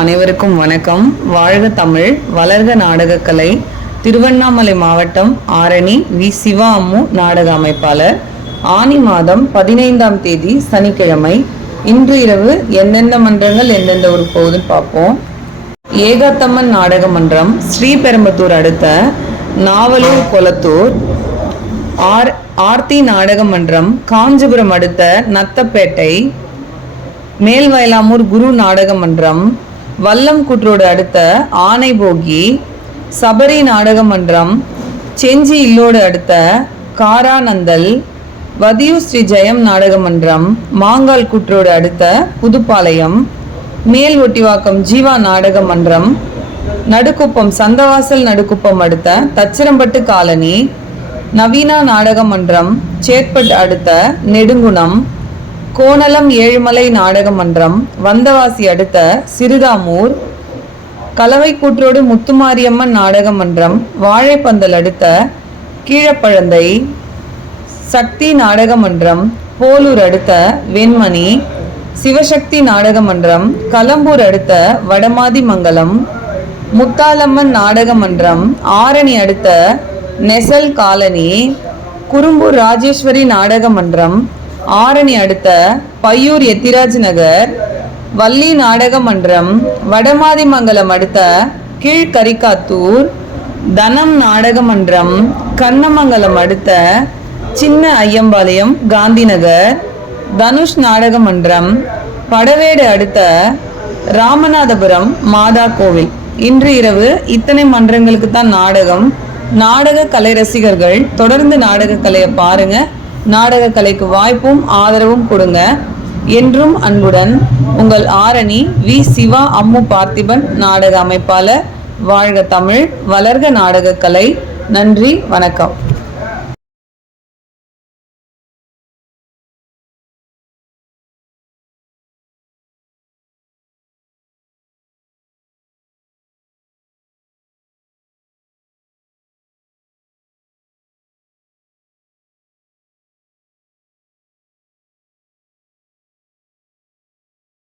அனைவருக்கும் வணக்கம். வாழ்க தமிழ், வளர்க நாடகக்கலை. திருவண்ணாமலை மாவட்டம் ஆரணி வி. சிவா அம்மு நாடக அமைப்பாளர். ஆனி மாதம் 15ஆம் தேதி சனிக்கிழமை. இன்று இரவு எந்தெந்த மன்றங்கள் எந்தெந்த ஊருக்கு போகுதுன்னு பார்ப்போம். ஏகாத்தம்மன் நாடக மன்றம் ஸ்ரீபெரும்புத்தூர் அடுத்த நாவலூர் கொளத்தூர். ஆர்த்தி நாடக மன்றம் காஞ்சிபுரம் அடுத்த நத்தப்பேட்டை. மேல்வயலாமூர் குரு நாடக மன்றம் வல்லம் கூற்றோடு அடுத்த ஆனைபோகி. சபரி நாடக மன்றம் செஞ்சி இல்லோடு அடுத்த காரானந்தல். வதியூர் ஸ்ரீ ஜெயம் நாடக மன்றம் மாங்கால் கூற்றோடு அடுத்த புதுப்பாளையம். மேல் ஒட்டிவாக்கம் ஜீவா நாடக மன்றம் நடுக்குப்பம் சந்தவாசல் நடுக்குப்பம் அடுத்த தச்சிரம்பட்டு காலனி. நவீனா நாடக மன்றம் சேத்பட் அடுத்த நெடுங்குணம். கோணலம் ஏழுமலை நாடக மன்றம் வந்தவாசி அடுத்த சிறுதாமூர். கலவை கூற்றோடு முத்துமாரியம்மன் நாடக மன்றம் வாழைப்பந்தல் அடுத்த கீழப்பழந்தை. சக்தி நாடக மன்றம் போலூர் அடுத்த வெண்மணி. சிவசக்தி நாடக மன்றம் கலம்பூர் அடுத்த வடமாதிமங்கலம். முத்தாலம்மன் நாடக மன்றம் ஆரணி அடுத்த நெசல் காலனி. குறும்பூர் ராஜேஸ்வரி நாடக மன்றம் ஆரணி அடுத்த பையூர் எத்திராஜ் நகர். வள்ளி நாடக மன்றம் வடமாதிமங்கலம் அடுத்த கீழ்கரிக்காத்தூர். தனம் நாடக மன்றம் கண்ணமங்கலம் அடுத்த சின்ன ஐயம்பாளையம் காந்திநகர். தனுஷ் நாடக மன்றம் படவேடு அடுத்த ராமநாதபுரம் மாதா கோவில். இன்று இரவு இத்தனை மன்றங்களுக்கு தான் நாடகம். நாடக கலை ரசிகர்கள் தொடர்ந்து நாடக கலையை பாருங்க. நாடக கலைக்கு வாய்ப்பும் ஆதரவும் கொடுங்க. என்றும் அன்புடன் உங்கள் ஆரணி வி. சிவா அம்மு பார்த்திபன் நாடக அமைப்பாளர். வாழ்க தமிழ், வளர்க நாடக கலை. நன்றி, வணக்கம்.